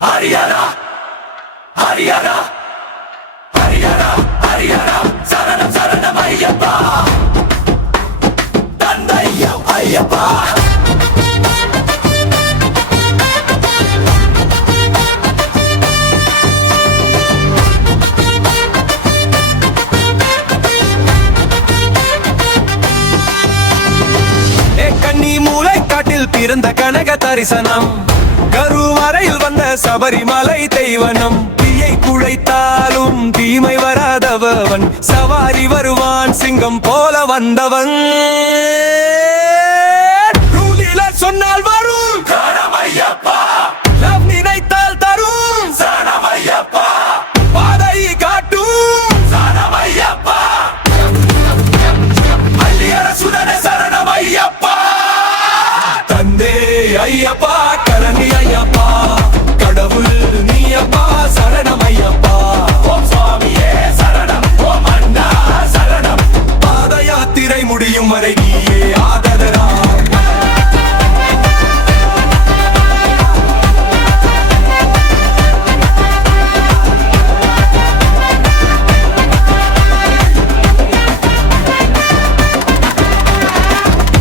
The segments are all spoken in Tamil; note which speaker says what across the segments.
Speaker 1: ஹரியாரா ஹரியாரா ஹரியாரா ஹரியாரா சரணம் சரணம் ஐயப்பா தந்தையம் ஐயப்பா
Speaker 2: ஏ மூளை காட்டில் பிறந்த கனக தரிசனம் கருவறையில் வந்த சபரிமலை தெய்வனம் தீயை குழைத்தாலும் தீமை வராதவன். சவாரி வருவான் சிங்கம் போல வந்தவன். யாத்திரை வரை நீயே ஆதரா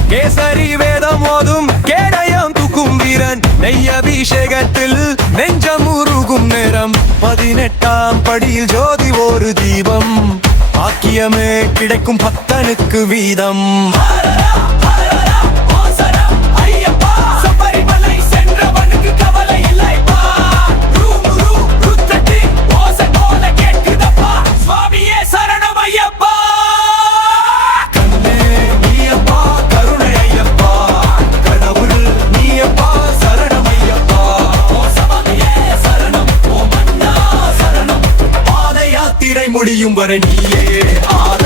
Speaker 2: கேசரி வேதம் மோதும் கேடயம் தூக்கும் வீரன் நெய் அபிஷேகத்தில் நெஞ்சம் உருகும் நேரம் பதினெட்டாம் படியில் ஜோதி ஒரு தீபம். பாக்கியமே கிடைக்கும் பத்தனுக்கு வீதம். முடியும் வரை நீயே. ஆதரவு